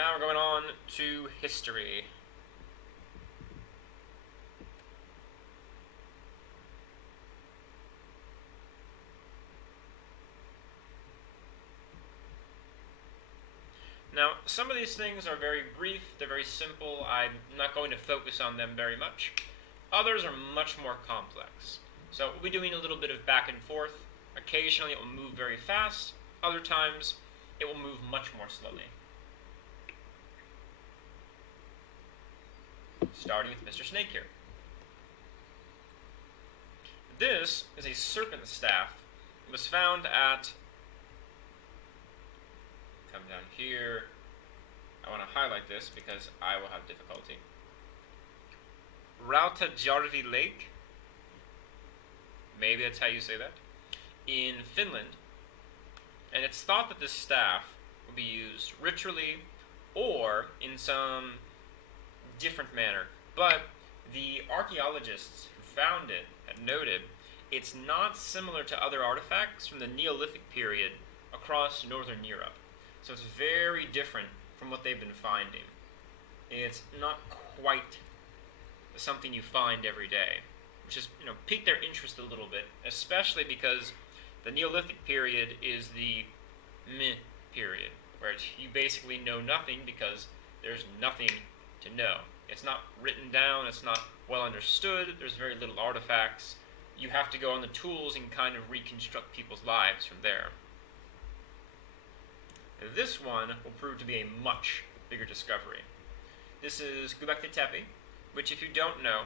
now we're going on to history. Now, some of these things are very brief, they're very simple, I'm not going to focus on them very much. Others are much more complex. So we'll be doing a little bit of back and forth. Occasionally it will move very fast, other times it will move much more slowly. Starting with Mr. Snake here. This is a serpent staff. It was found at, come down here, I want to highlight this because I will have difficulty. Rautajarvi Lake, maybe that's how you say that, in Finland. And it's thought that this staff will be used ritually or in some different manner. But the archaeologists who found it had noted it's not similar to other artifacts from the Neolithic period across northern Europe. So it's very different from what they've been finding. It's not quite something you find every day, which has piqued their interest a little bit, especially because the Neolithic period is the meh period, where you basically know nothing because there's nothing to know. It's not written down, it's not well understood, there's very little artifacts. You have to go on the tools and kind of reconstruct people's lives from there. This one will prove to be a much bigger discovery. This is Gobekli Tepe, which, if you don't know,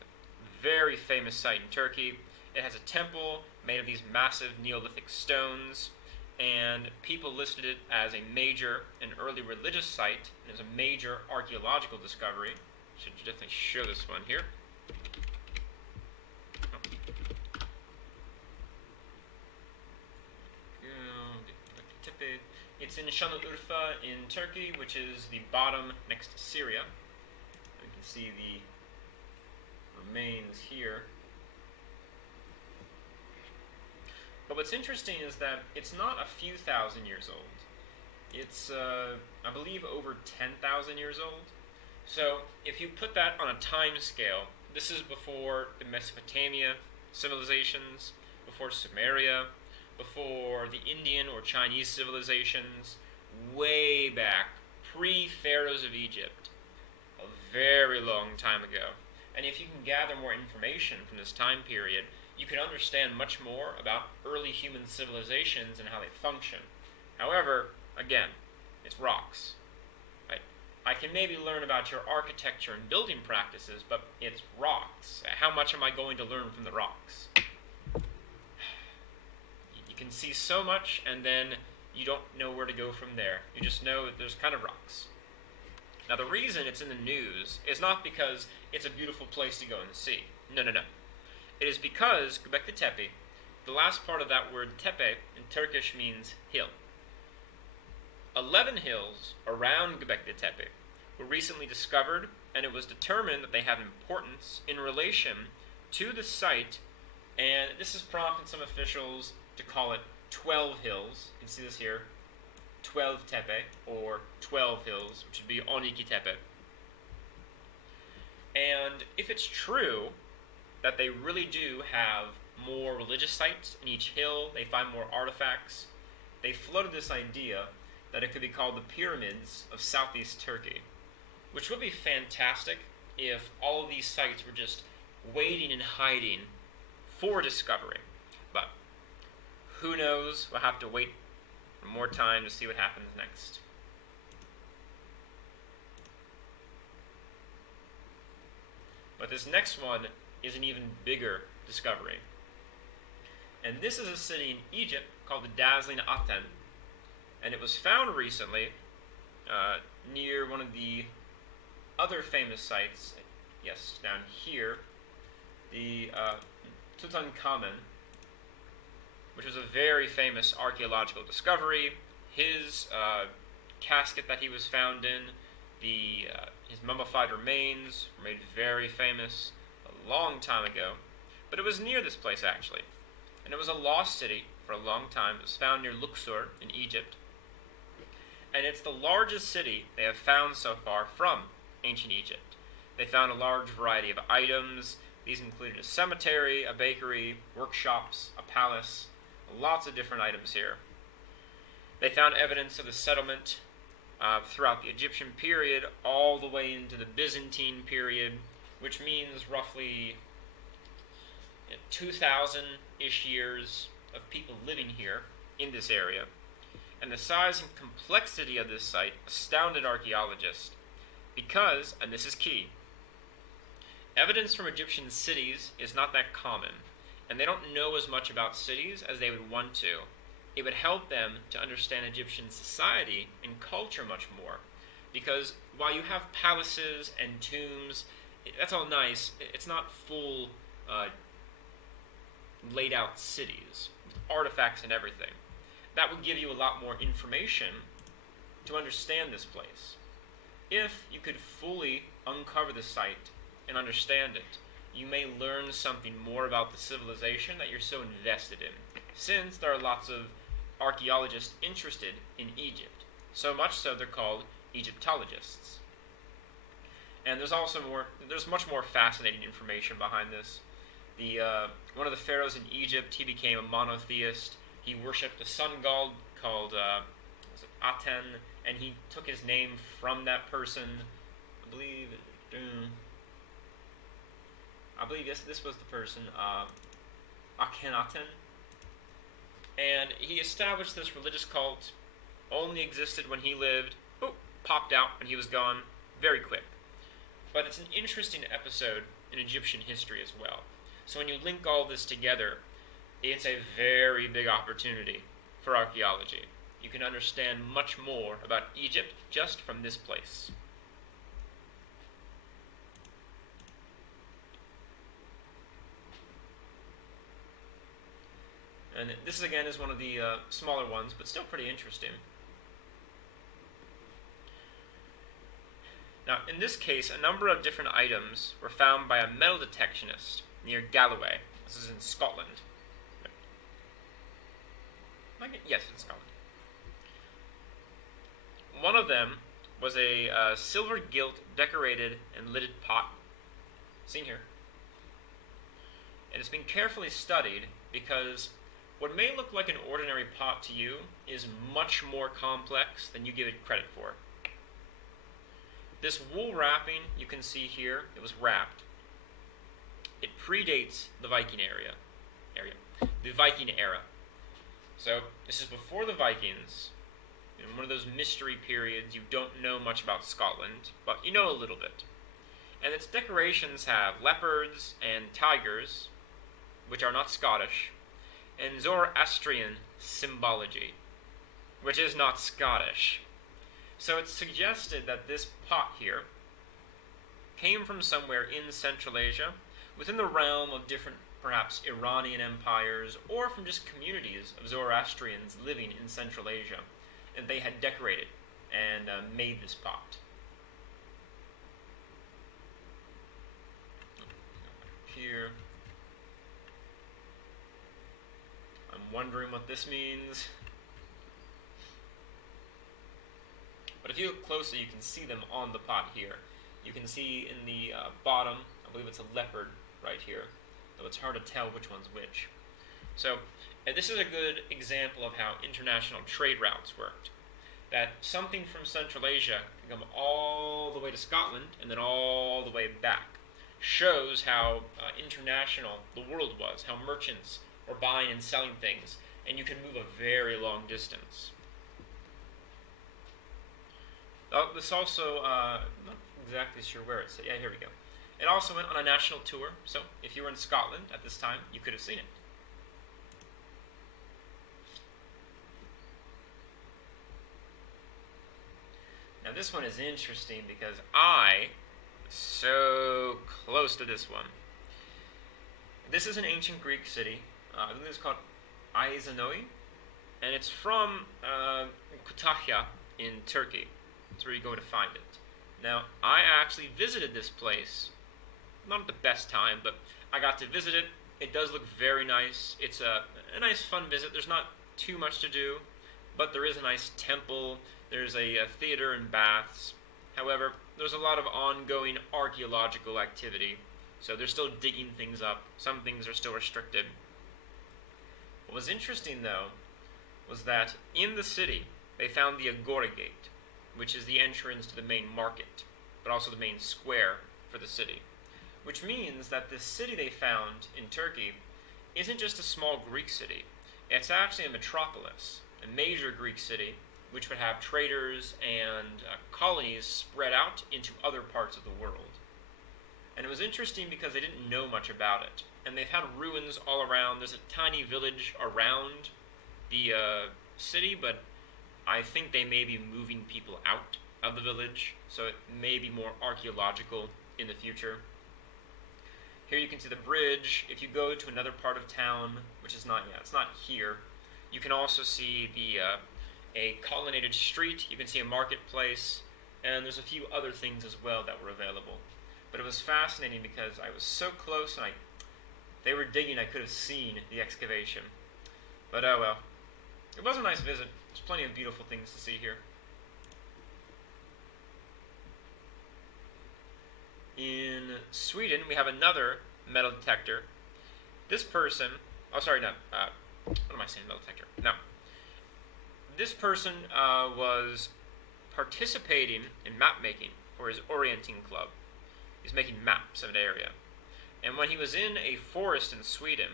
is a very famous site in Turkey. It has a temple made of these massive Neolithic stones, and people listed it as a major and early religious site, and as a major archaeological discovery. Should definitely show this one here. It's in Şanlıurfa in Turkey, which is the bottom next to Syria. You can see the remains here. But what's interesting is that it's not a few thousand years old. It's, I believe, over 10,000 years old. So if you put that on a time scale, this is before the Mesopotamia civilizations, before Sumeria, before the Indian or Chinese civilizations, way back, pre-pharaohs of Egypt, a very long time ago. And if you can gather more information from this time period, you can understand much more about early human civilizations and how they function. However, again, it's rocks. Right? I can maybe learn about your architecture and building practices, but it's rocks. How much am I going to learn from the rocks? You can see so much, and then you don't know where to go from there. You just know that there's kind of rocks. Now, the reason it's in the news is not because it's a beautiful place to go and see. No. It is because Gobekli Tepe, the last part of that word tepe in Turkish means hill. 11 hills around Gobekli Tepe were recently discovered, and it was determined that they have importance in relation to the site, and this has prompted some officials to call it 12 hills. You can see this here, 12 tepe, or 12 hills, which would be 12 tepe. And if it's true that they really do have more religious sites in each hill, they find more artifacts, they floated this idea that it could be called the pyramids of southeast Turkey, which would be fantastic if all of these sites were just waiting and hiding for discovery. But who knows? We'll have to wait for more time to see what happens next. But this next one is an even bigger discovery. And this is a city in Egypt called the Dazzling Aten. And it was found recently near one of the other famous sites, yes, down here, the Tutankhamen, which was a very famous archaeological discovery. His casket that he was found in, his mummified remains were made very famous a long time ago. But it was near this place, actually. And it was a lost city for a long time. It was found near Luxor in Egypt. and it's the largest city they have found so far from ancient Egypt. They found a large variety of items. These included a cemetery, a bakery, workshops, a palace, lots of different items here. They found evidence of the settlement throughout the Egyptian period all the way into the Byzantine period, which means roughly 2,000-ish years of people living here in this area. And the size and complexity of this site astounded archaeologists because, and this is key, evidence from Egyptian cities is not that common, and they don't know as much about cities as they would want to. It would help them to understand Egyptian society and culture much more, because while you have palaces and tombs, that's all nice, it's not full laid out cities with artifacts and everything. That would give you a lot more information to understand this place. If you could fully uncover the site and understand it, you may learn something more about the civilization that you're so invested in, since there are lots of archaeologists interested in Egypt. So much so they're called Egyptologists. And there's much more fascinating information behind this. One of the pharaohs in Egypt, he became a monotheist. He worshipped a sun god called Aten, and he took his name from that person. I believe this was the person, Akhenaten. And he established this religious cult, only existed when he lived, popped out when he was gone, very quick. But it's an interesting episode in Egyptian history as well. So when you link all this together, it's a very big opportunity for archaeology. You can understand much more about Egypt just from this place. And this again is one of the smaller ones, but still pretty interesting. Now, in this case, a number of different items were found by a metal detectionist near Galloway. This is in Scotland. Yes, in Scotland. One of them was a silver gilt decorated and lidded pot, seen here. And it's been carefully studied because what may look like an ordinary pot to you is much more complex than you give it credit for. This wool wrapping you can see here, it was wrapped. It predates the Viking era. So this is before the Vikings, in one of those mystery periods. You don't know much about Scotland, but you know a little bit. And its decorations have leopards and tigers, which are not Scottish, and Zoarastrian symbology, which is not Scottish. So it's suggested that this pot here came from somewhere in Central Asia, within the realm of different, perhaps Iranian empires, or from just communities of Zoroastrians living in Central Asia, and they had decorated and made this pot. Here, I'm wondering what this means. But if you look closely, you can see them on the pot here. You can see in the bottom, I believe it's a leopard right here, though it's hard to tell which one's which. So, and this is a good example of how international trade routes worked. That something from Central Asia can come all the way to Scotland and then all the way back. Shows how international the world was, how merchants were buying and selling things, and you could move a very long distance. This also, not exactly sure where it's, yeah, here we go. It also went on a national tour, so if you were in Scotland at this time, you could have seen it. Now this one is interesting because I was so close to this one. This is an ancient Greek city. I believe it's called Aizanoi, and it's from Kütahya in Turkey. That's where you go to find it. Now, I actually visited this place, not at the best time, but I got to visit it. It does look very nice. It's a nice, fun visit. There's not too much to do, but there is a nice temple. There's a theater and baths. However, there's a lot of ongoing archaeological activity, so they're still digging things up. Some things are still restricted. What was interesting, though, was that in the city, they found the Agora Gate, which is the entrance to the main market, but also the main square for the city. Which means that this city they found in Turkey isn't just a small Greek city. It's actually a metropolis, a major Greek city, which would have traders and colonies spread out into other parts of the world. And it was interesting because they didn't know much about it. And they've had ruins all around. There's a tiny village around the city, but I think they may be moving people out of the village, so it may be more archaeological in the future. Here you can see the bridge. If you go to another part of town, which is not, it's not here, you can also see a colonnaded street. You can see a marketplace, and there's a few other things as well that were available. But it was fascinating because I was so close, and they were digging, I could have seen the excavation. But oh well. It was a nice visit. There's plenty of beautiful things to see here. In Sweden, we have another metal detector. This person, what am I saying, metal detector? No. This person was participating in map making for his orienting club. He's making maps of an area. And when he was in a forest in Sweden,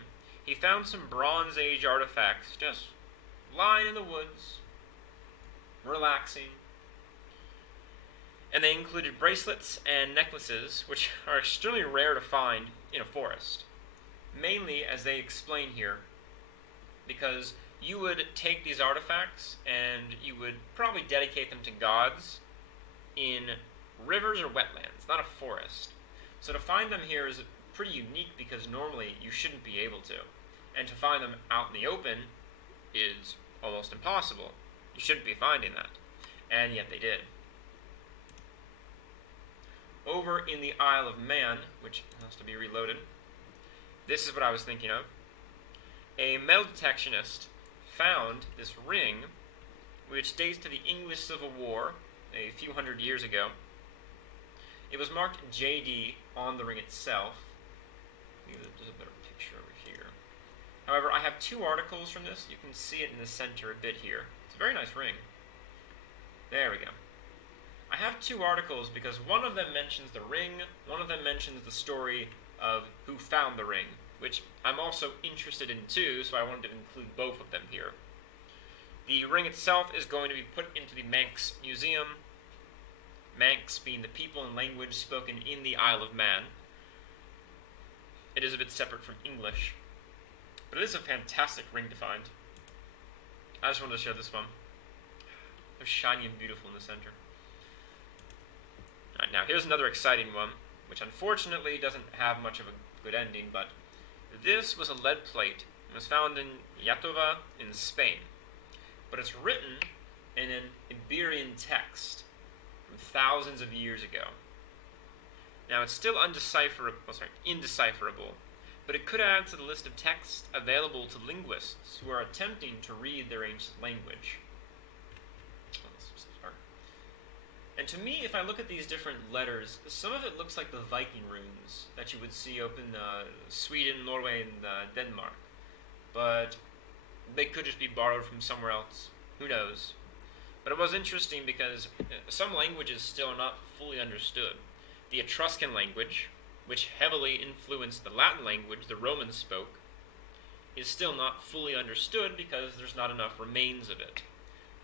he found some Bronze Age artifacts just lying in the woods, relaxing. And they included bracelets and necklaces, which are extremely rare to find in a forest. Mainly, as they explain here, because you would take these artifacts and you would probably dedicate them to gods in rivers or wetlands, not a forest. So to find them here is pretty unique because normally you shouldn't be able to. And to find them out in the open is almost impossible. You shouldn't be finding that. And yet they did. Over in the Isle of Man, which has to be reloaded, this is what I was thinking of. A metal detectionist found this ring, which dates to the English Civil War, a few hundred years ago. It was marked JD on the ring itself. There's a better picture over here. However, I have two articles from this. You can see it in the center a bit here. It's a very nice ring. There we go. I have two articles because one of them mentions the ring, one of them mentions the story of who found the ring, which I'm also interested in too, so I wanted to include both of them here. The ring itself is going to be put into the Manx Museum, Manx being the people and language spoken in the Isle of Man. It is a bit separate from English, but it is a fantastic ring to find. I just wanted to show this one. They're shiny and beautiful in the center. Alright, now here's another exciting one, which unfortunately doesn't have much of a good ending, but this was a lead plate. It was found in Yátova in Spain, but it's written in an Iberian text from thousands of years ago. Now it's still indecipherable, but it could add to the list of texts available to linguists who are attempting to read their ancient language. And to me, if I look at these different letters, some of it looks like the Viking runes that you would see up in Sweden, Norway, and Denmark. But they could just be borrowed from somewhere else. Who knows? But it was interesting because some languages still are not fully understood. The Etruscan language, which heavily influenced the Latin language the Romans spoke, is still not fully understood because there's not enough remains of it.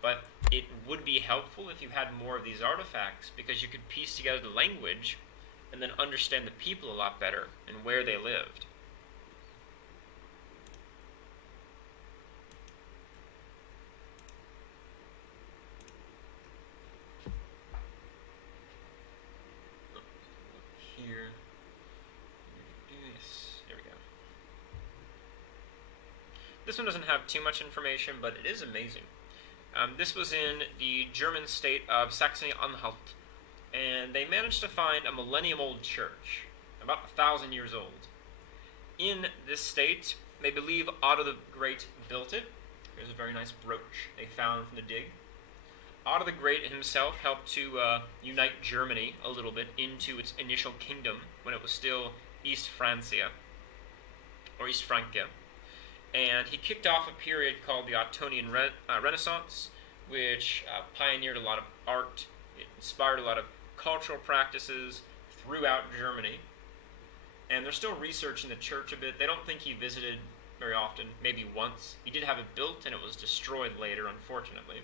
But it would be helpful if you had more of these artifacts because you could piece together the language and then understand the people a lot better and where they lived. Here. There we go. This one doesn't have too much information, but it is amazing. This was in the German state of Saxony-Anhalt, and they managed to find a millennium-old church, about 1,000 years old. In this state, they believe Otto the Great built it. Here's a very nice brooch they found from the dig. Otto the Great himself helped to unite Germany a little bit into its initial kingdom when it was still East Francia, or East Francia. And he kicked off a period called the Ottonian Renaissance, which pioneered a lot of art. It inspired a lot of cultural practices throughout Germany. And they're still researching the church a bit. They don't think he visited very often, maybe once. He did have it built, and it was destroyed later, unfortunately.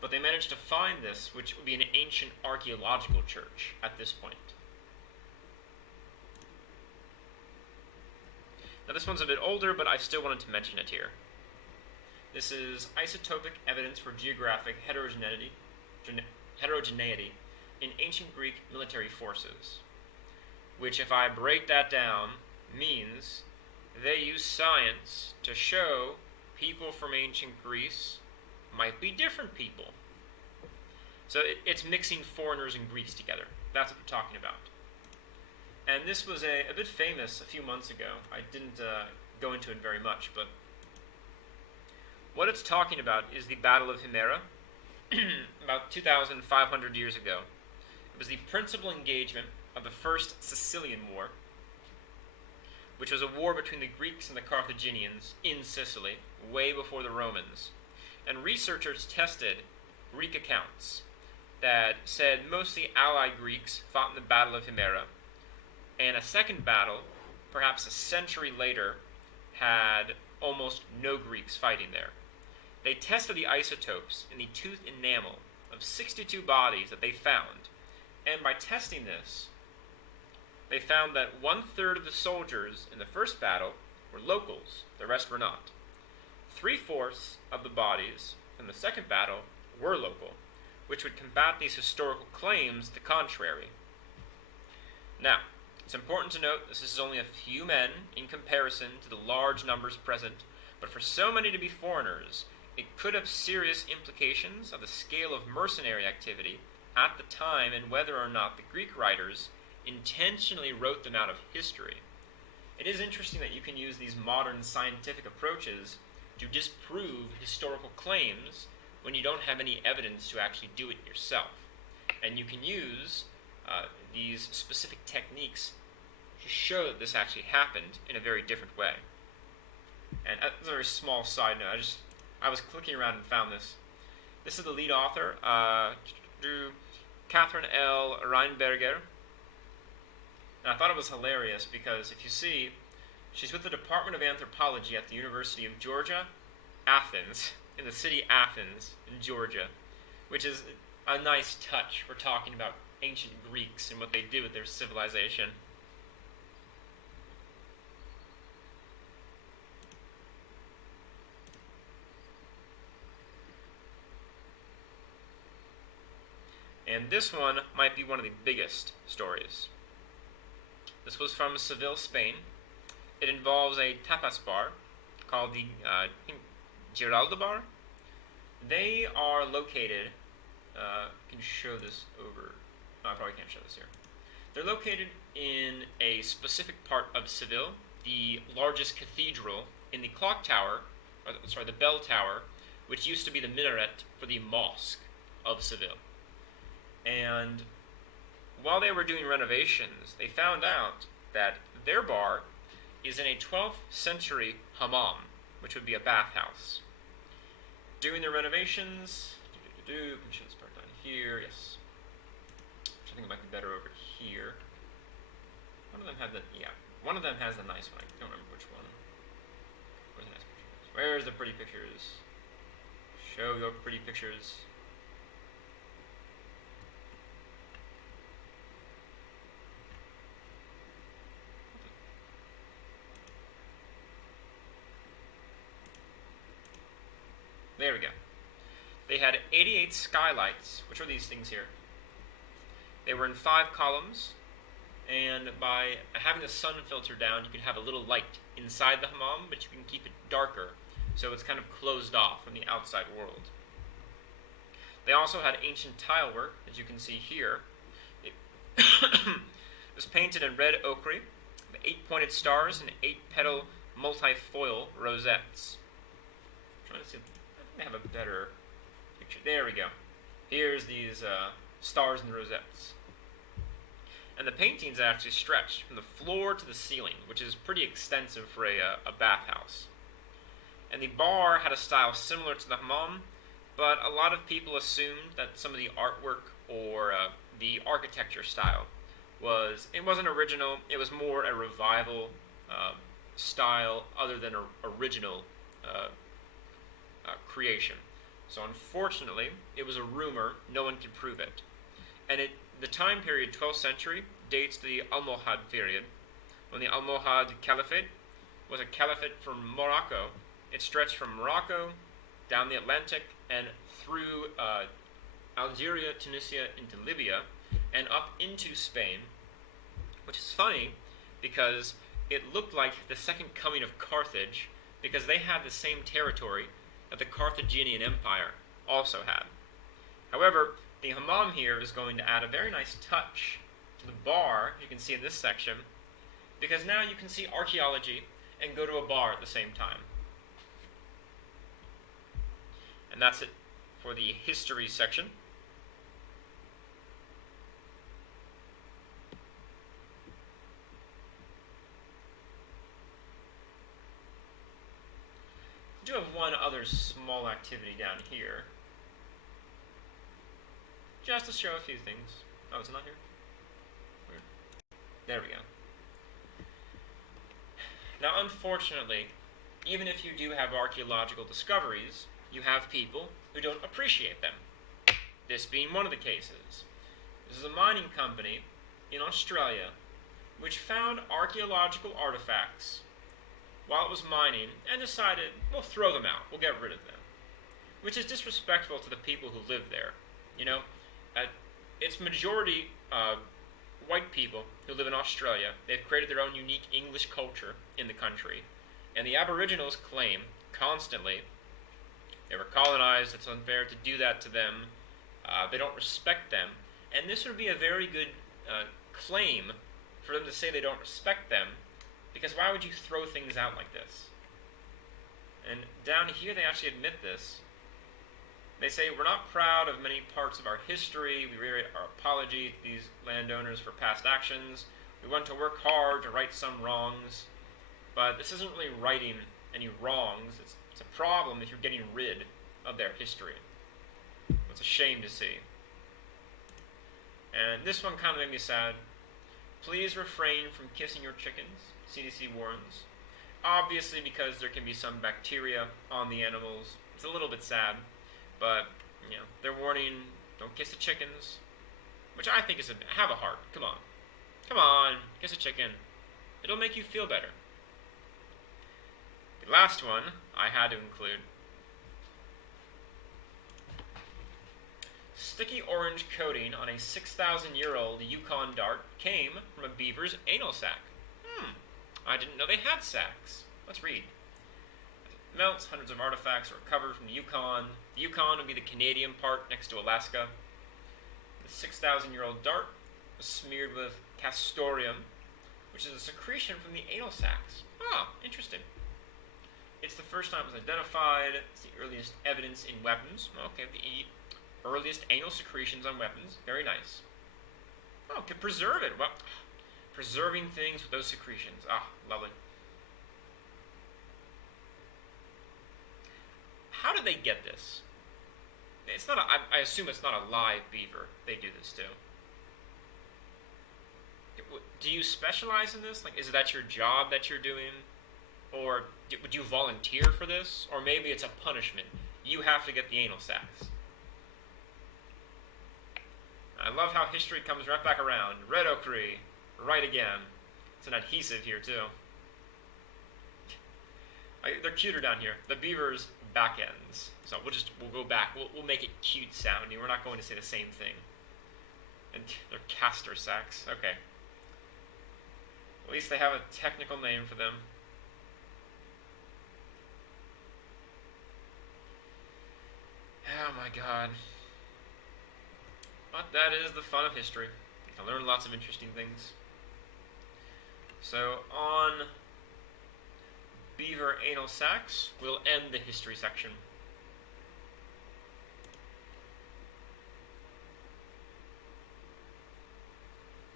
But they managed to find this, which would be an ancient archaeological church at this point. Now this one's a bit older, but I still wanted to mention it here. This is Isotopic Evidence for Geographic Heterogeneity in Ancient Greek Military Forces, which, if I break that down, means they use science to show people from ancient Greece might be different people. So it's mixing foreigners and Greeks together. That's what we're talking about. And this was a bit famous a few months ago. I didn't go into it very much, but what it's talking about is the Battle of Himera, about 2,500 years ago. It was the principal engagement of the First Sicilian War, which was a war between the Greeks and the Carthaginians in Sicily, way before the Romans. And researchers tested Greek accounts that said mostly allied Greeks fought in the Battle of Himera, and a second battle, perhaps a century later, had almost no Greeks fighting there. They tested the isotopes in the tooth enamel of 62 bodies that they found, and by testing this, they found that 1/3 of the soldiers in the first battle were locals, the rest were not. 3/4 of the bodies in the second battle were local, which would combat these historical claims to the contrary. Now, it's important to note this is only a few men in comparison to the large numbers present, but for so many to be foreigners, it could have serious implications of the scale of mercenary activity at the time and whether or not the Greek writers intentionally wrote them out of history. It is interesting that you can use these modern scientific approaches to disprove historical claims when you don't have any evidence to actually do it yourself. And you can use these specific techniques to show that this actually happened in a very different way. And as a very small side note, I was clicking around and found this. This is the lead author, Catherine L. Reinberger. And I thought it was hilarious because if you see, she's with the Department of Anthropology at the University of Georgia, Athens, in the city Athens in Georgia, which is a nice touch. We're talking about ancient Greeks and what they did with their civilization. And this one might be one of the biggest stories. This was from Seville, Spain. It involves a tapas bar called the Giraldo Bar. They are located, I can show this over, no, I probably can't show this here. They're located in a specific part of Seville, the largest cathedral in the clock tower, the bell tower, which used to be the minaret for the mosque of Seville. And while they were doing renovations, they found out that their bar is in a 12th century Hamam, which would be a bathhouse. Doing their renovations, can show this part down here, yes. I think it might be better over here. One of them had one of them has the nice one. I don't remember which one. Where's the nice pictures? Where's the pretty pictures? Show your pretty pictures. There we go. They had 88 skylights, which are these things here. They were in 5 columns, and by having the sun filter down, you can have a little light inside the hammam, but you can keep it darker, so it's kind of closed off from the outside world. They also had ancient tile work, as you can see here. It was painted in red ochre, with 8-pointed stars and 8-petal multifoil rosettes. I'm trying to see. They have a better picture. There we go. Here's these stars and rosettes. And the paintings actually stretched from the floor to the ceiling, which is pretty extensive for a bathhouse. And the bar had a style similar to the hammam, but a lot of people assumed that some of the artwork or the architecture style wasn't original. It was more a revival style other than an original creation. So unfortunately, it was a rumor. No one could prove it. And the time period, 12th century, dates to the Almohad period, when the Almohad Caliphate was a caliphate from Morocco. It stretched from Morocco down the Atlantic and through Algeria, Tunisia, into Libya, and up into Spain, which is funny because it looked like the second coming of Carthage because they had the same territory that the Carthaginian Empire also had. However, the hammam here is going to add a very nice touch to the bar, you can see in this section, because now you can see archaeology and go to a bar at the same time. And that's it for the history section. I do have one other small activity down here, just to show a few things. Oh, it's not here? Weird. There we go. Now, unfortunately, even if you do have archaeological discoveries, you have people who don't appreciate them. This being one of the cases. This is a mining company in Australia which found archaeological artifacts while it was mining and decided, we'll throw them out, we'll get rid of them. Which is disrespectful to the people who live there. You know, it's majority white people who live in Australia. They've created their own unique English culture in the country. And the Aboriginals claim constantly they were colonized, it's unfair to do that to them, they don't respect them. And this would be a very good claim for them to say they don't respect them, because why would you throw things out like this? And down here they actually admit this. They say, we're not proud of many parts of our history. We reiterate our apology to these landowners for past actions. We want to work hard to right some wrongs. But this isn't really righting any wrongs. It's a problem if you're getting rid of their history. It's a shame to see. And this one kind of made me sad. Please refrain from kissing your chickens, CDC warns. Obviously because there can be some bacteria on the animals. It's a little bit sad. But, you know, they're warning, don't kiss the chickens. Which I think is have a heart. Come on. Come on, kiss a chicken. It'll make you feel better. The last one I had to include. Sticky orange coating on a 6,000-year-old Yukon dart came from a beaver's anal sac. I didn't know they had sacs. Let's read. It melts, hundreds of artifacts are recovered from the Yukon. The Yukon would be the Canadian part next to Alaska. The 6,000-year-old dart was smeared with castoreum, which is a secretion from the anal sacs. Ah, interesting. It's the first time it was identified. It's the earliest evidence in weapons. Okay, the earliest anal secretions on weapons. Very nice. Oh, could preserve it. Well, preserving things with those secretions. Ah, lovely. How did they get this? It's not. I assume it's not a live beaver. They do this too. Do you specialize in this? Like, is that your job that you're doing, or would you volunteer for this, or maybe it's a punishment? You have to get the anal sacs. I love how history comes right back around. Red ochre, right again. It's an adhesive here too. They're cuter down here. The beavers' back ends. So we'll go back. We'll make it cute sounding. We're not going to say the same thing. And they're castor sacs. Okay. At least they have a technical name for them. Oh my god. But that is the fun of history. You can learn lots of interesting things. So on beaver anal sacs, we'll end the history section.